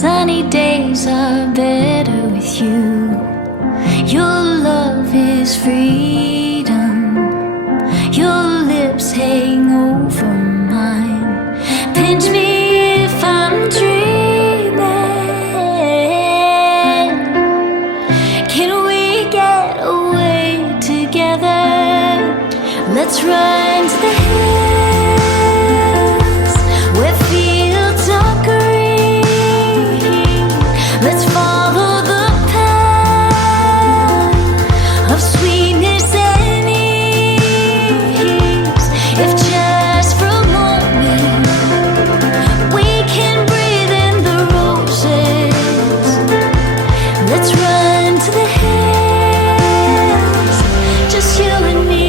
Sunny days are better with you. Your love is freedom. Your lips hang over mine. Pinch me if I'm dreaming. Can we get away together? Let's run to the hills where fields are green. Let's follow the path of sweetness and ease. If just for a moment we can breathe in the roses, let's run to the hills, just you and me.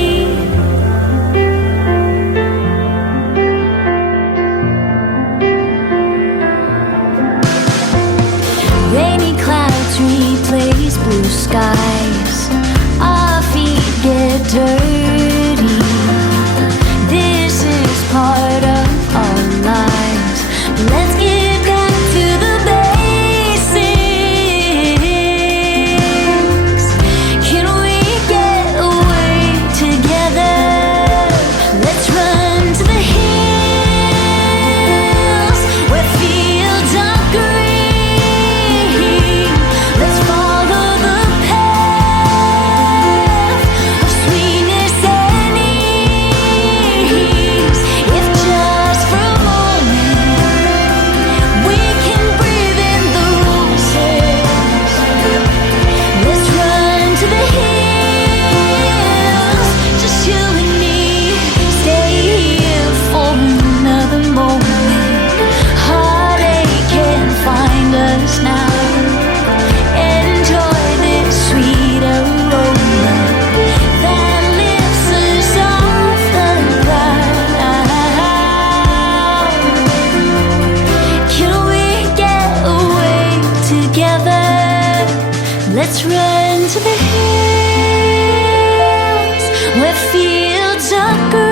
Rainy clouds replace blue skies. Our feet get dirty. This is part of our lives. Let's get back to the basics. Can we get away together? Let's run to the hills where fields are green. Let's follow the path of sweetness and ease. If just for a moment we can breathe in the roses, let's run to the hills, just you and me. Stay here for another moment. Heartache can't find us now. Enjoy this sweet aroma that lifts us off the ground. Can we get away together? Let's run to the hills where fields are green.